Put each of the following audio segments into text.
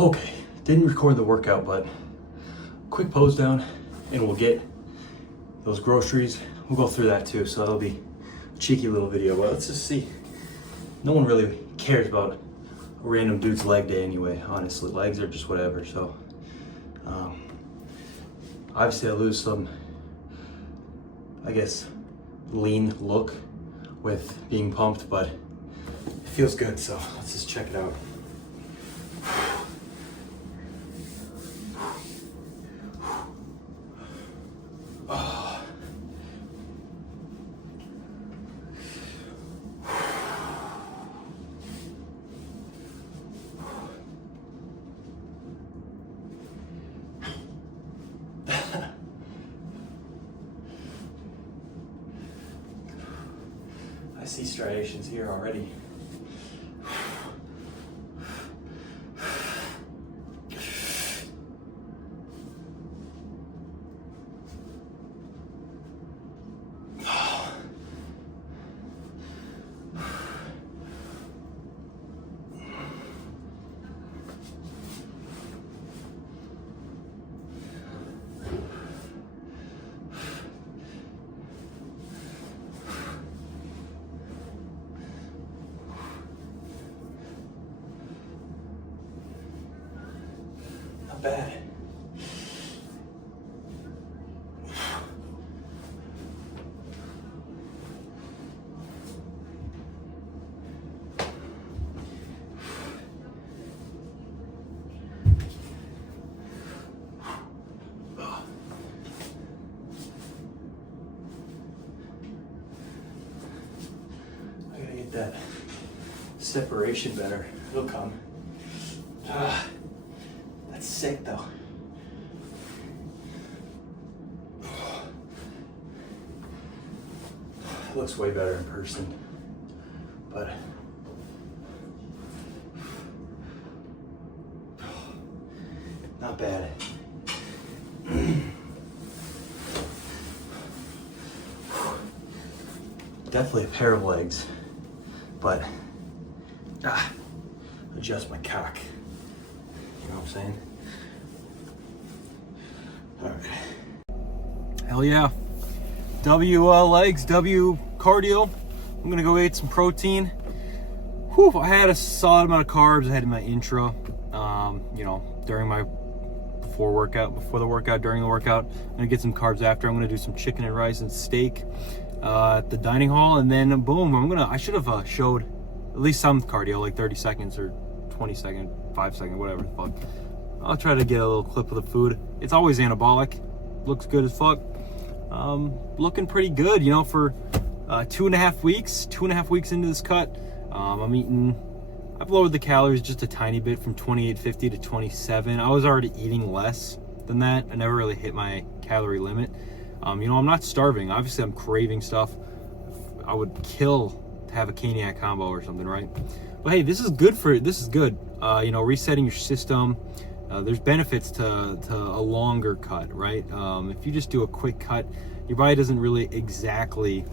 Okay, didn't record the workout, but quick pose down and we'll get those groceries. We'll go through that too, so that'll be a cheeky little video, but let's just see. No one really cares about a random dude's leg day anyway, honestly. Legs are just whatever, so. Obviously I lose some, I guess, lean look with being pumped, but it feels good, so let's just check it out. I see striations here already. Bad. I gotta get that separation better. It'll come. Sick though. It looks way better in person, but not bad. Definitely a pair of legs, but adjust my cock. You know what I'm saying? All right. Hell yeah. W legs, W cardio. I'm gonna go eat some protein. Whew, I had a solid amount of carbs. I had in my intra, you know, during my before the workout, during the workout. I'm gonna get some carbs after. I'm gonna do some chicken and rice and steak at the dining hall, and then boom, I should have showed at least some cardio, like 30 seconds or 20 seconds, 5 seconds, whatever the fuck. I'll try to get a little clip of the food. It's always anabolic. Looks good as fuck. Looking pretty good, you know, for 2.5 weeks into this cut. I've lowered the calories just a tiny bit from 2850 to 27. I was already eating less than that. I never really hit my calorie limit. You know, I'm not starving. Obviously, I'm craving stuff. I would kill to have a caniac combo or something, right? But hey, this is good. You know, resetting your system. There's benefits to a longer cut, right? If you just do a quick cut, your body doesn't really exactly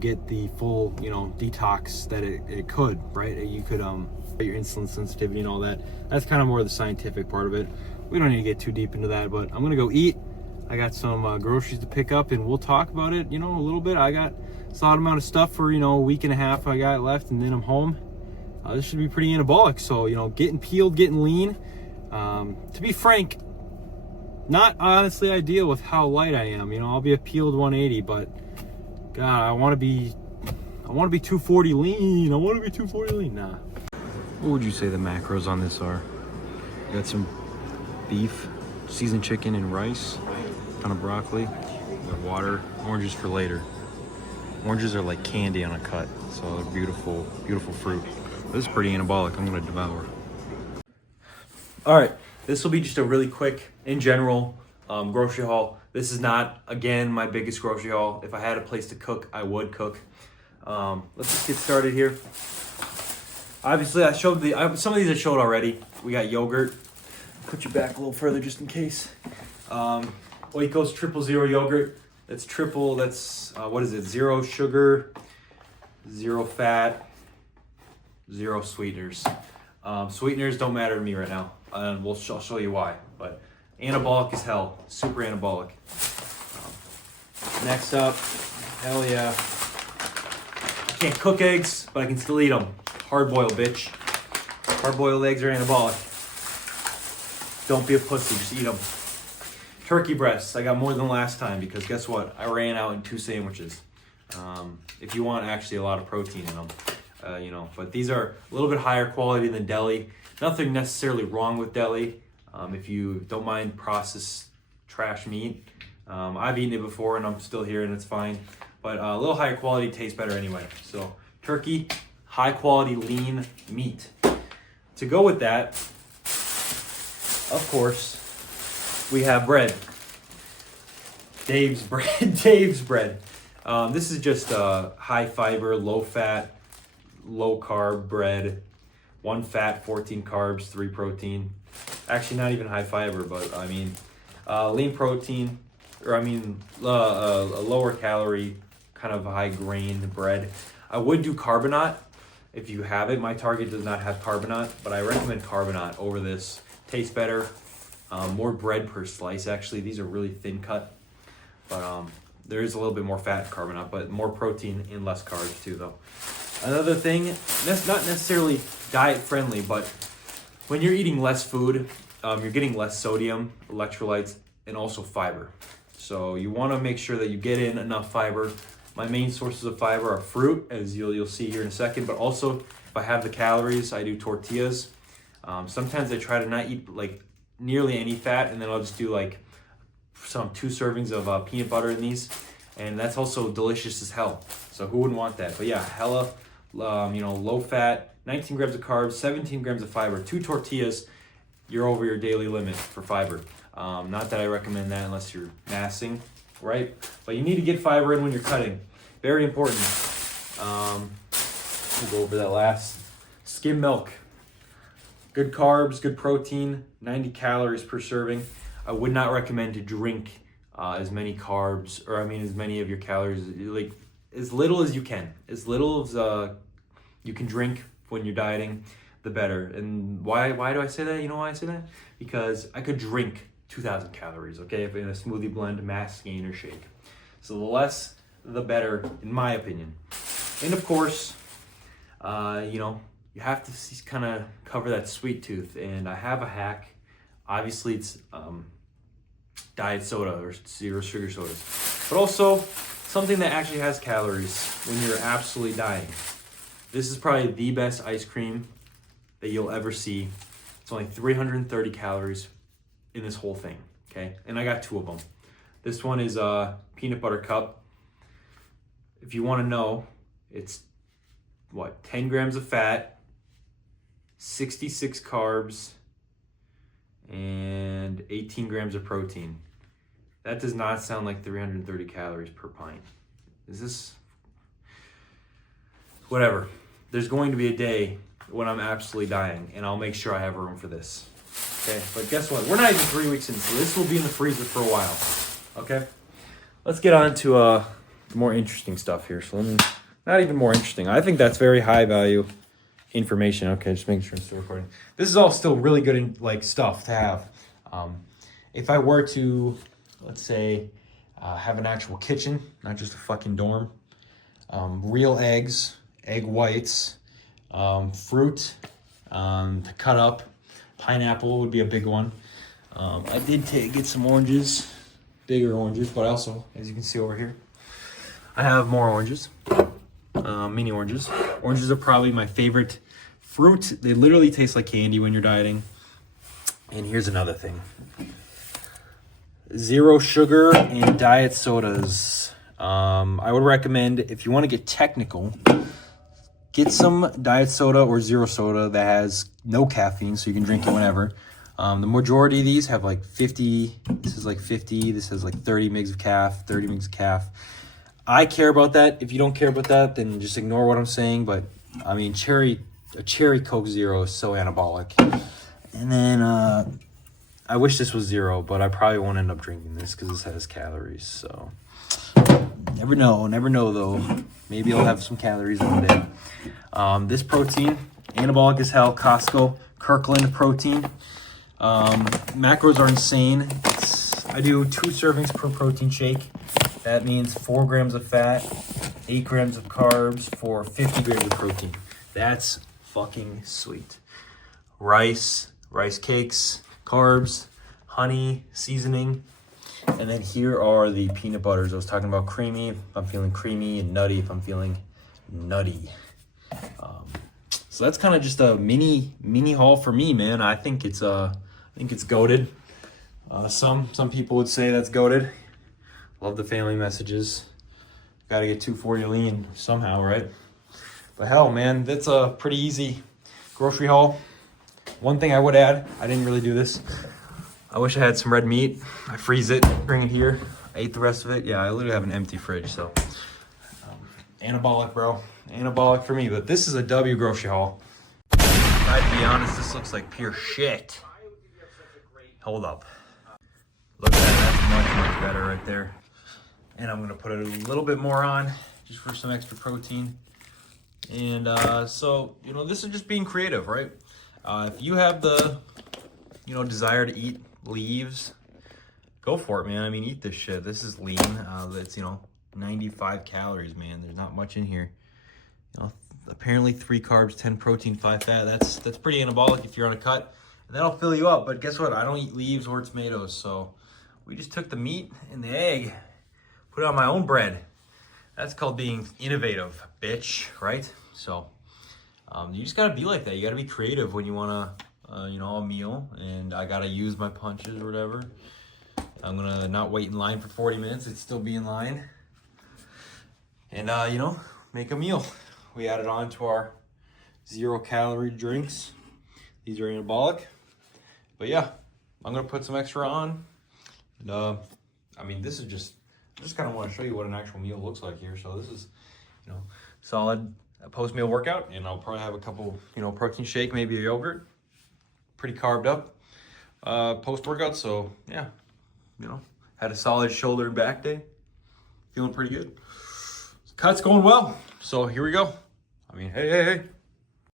get the full, you know, detox that it could, right? You could your insulin sensitivity and all that. That's kind of more the scientific part of it. We don't need to get too deep into that, but I'm gonna go eat. I got some groceries to pick up, and we'll talk about it, you know, a little bit. I got a solid amount of stuff for, you know, a week and a half I got left, and then I'm home. This should be pretty anabolic. So, you know, getting peeled, getting lean. To be frank, not honestly ideal with how light I am. You know, I'll be a peeled 180, but God, I want to be 240 lean. I want to be 240 lean. Nah. What would you say the macros on this are? You got some beef, seasoned chicken and rice, a ton of broccoli, got water, oranges for later. Oranges are like candy on a cut, so they're beautiful, beautiful fruit. This is pretty anabolic. I'm gonna devour. All right, this will be just a really quick, in general, grocery haul. This is not, again, my biggest grocery haul. If I had a place to cook, I would cook. Let's just get started here. Obviously, I showed some of these I showed already. We got yogurt. Put you back a little further just in case. Oikos 000 yogurt. That's triple. That's what is it? 0 sugar, 0 fat, 0 sweeteners. Sweeteners don't matter to me right now, and I'll show you why. But anabolic is hell, super anabolic. Next up, hell yeah. I can't cook eggs, but I can still eat them. Hard-boiled, bitch. Hard-boiled eggs are anabolic. Don't be a pussy, just eat them. Turkey breasts, I got more than last time because guess what? I ran out in 2 sandwiches. If you want actually a lot of protein in them, but these are a little bit higher quality than deli. Nothing necessarily wrong with deli. If you don't mind processed trash meat, I've eaten it before and I'm still here and it's fine. But a little higher quality tastes better anyway. So turkey, high quality lean meat. To go with that, of course, we have bread. Dave's bread. Dave's bread. This is just high fiber, low fat, low carb bread. 1 fat, 14 carbs, 3 protein. Actually, not even high fiber, but I mean, lean protein, or I mean, a lower calorie, kind of high grain bread. I would do carbonate if you have it. My Target does not have carbonate, but I recommend carbonate over this. Tastes better. More bread per slice, actually. These are really thin cut, but there is a little bit more fat in carbonate, but more protein and less carbs too, though. Another thing, that's not necessarily diet friendly, but when you're eating less food, you're getting less sodium, electrolytes, and also fiber. So you want to make sure that you get in enough fiber. My main sources of fiber are fruit, as you'll see here in a second, but also if I have the calories, I do tortillas. Sometimes I try to not eat like nearly any fat, and then I'll just do like 2 servings of peanut butter in these, and that's also delicious as hell. So who wouldn't want that? But yeah, hella, low fat, 19 grams of carbs, 17 grams of fiber, 2 tortillas. You're over your daily limit for fiber. Not that I recommend that unless you're massing, right? But you need to get fiber in when you're cutting. Very important. We'll go over that last. Skim milk. Good carbs, good protein, 90 calories per serving. I would not recommend to drink as many carbs, or as many of your calories, like as little as you can. As little as you can drink when you're dieting, the better. And why do I say that? You know why I say that? Because I could drink 2,000 calories, okay, if in a smoothie blend, mass gain, or shake. So the less, the better, in my opinion. And of course, you have to kind of cover that sweet tooth. And I have a hack. Obviously, it's diet soda or 0 sugar sodas, but also something that actually has calories when you're absolutely dying. This is probably the best ice cream that you'll ever see. It's only 330 calories in this whole thing, okay? And I got 2 of them. This one is a peanut butter cup. If you want to know, it's 10 grams of fat, 66 carbs, and 18 grams of protein. That does not sound like 330 calories per pint. Is this? Whatever. There's going to be a day when I'm absolutely dying, and I'll make sure I have room for this. Okay, but guess what? We're not even 3 weeks in, so this will be in the freezer for a while. Okay? Let's get on to the more interesting stuff here. So not even more interesting. I think that's very high value information. Okay, just making sure I'm still recording. This is all still really good stuff to have. If I were to, let's say, have an actual kitchen, not just a fucking dorm, real eggs, egg whites, fruit to cut up, pineapple would be a big one. I did get some oranges, bigger oranges, but also, as you can see over here, I have more oranges, mini oranges. Oranges are probably my favorite fruit. They literally taste like candy when you're dieting. And here's another thing. 0 sugar and diet sodas. I would recommend, if you want to get technical, get some diet soda or 0 soda that has no caffeine, so you can drink it whenever. The majority of these have like 50. This is like 50. This has like 30 mgs of caf, 30 mgs of caf. I care about that. If you don't care about that, then just ignore what I'm saying. But I mean, a cherry Coke Zero is so anabolic. And then I wish this was 0, but I probably won't end up drinking this because this has calories. So never know though. Maybe I'll have some calories one day. This protein Anabolic as hell, Costco, Kirkland protein. Macros are insane. I do 2 servings per protein shake. That means 4 grams of fat, 8 grams of carbs for 50 grams of protein. That's fucking sweet. Rice cakes, carbs, honey, seasoning. And then here are the peanut butters. I was talking about creamy, if I'm feeling creamy, and nutty if I'm feeling nutty. So that's kind of just a mini haul for me, man. I think it's goated. Some people would say that's goated. Love the family messages. Got to get 240 lean somehow, right? But hell, man, that's a pretty easy grocery haul. One thing I would add, I didn't really do this. I wish I had some red meat. I freeze it, bring it here. I ate the rest of it. Yeah, I literally have an empty fridge, so. Anabolic, bro. Anabolic for me, but this is a W grocery haul. I'd be honest, this looks like pure shit. Hold up. Look at that, that's much better right there. And I'm gonna put a little bit more on, just for some extra protein. And so, you know, this is just being creative, right? If you have the, you know, desire to eat leaves, go for it, man. I mean, eat this shit. This is lean. It's, you know, 95 calories, man. There's not much in here. You know, apparently 3 carbs, 10 protein, 5 fat. That's pretty anabolic if you're on a cut. And that'll fill you up. But guess what? I don't eat leaves or tomatoes. So we just took the meat and the egg, put it on my own bread. That's called being innovative, bitch, right? So you just gotta be like that. You gotta be creative when you wanna, you know, a meal. And I gotta use my punches or whatever. I'm gonna not wait in line for 40 minutes. It's still be in line. And, you know, make a meal. We added on to our 0-calorie drinks. These are anabolic. But yeah, I'm gonna put some extra on. And, I mean, this is just, I just kind of want to show you what an actual meal looks like here. So this is, you know, solid post-meal workout. And I'll probably have a couple, you know, protein shake, maybe a yogurt. Pretty carved up post-workout. So yeah, you know, had a solid shoulder and back day. Feeling pretty good. Cut's going well. So here we go. I mean, hey.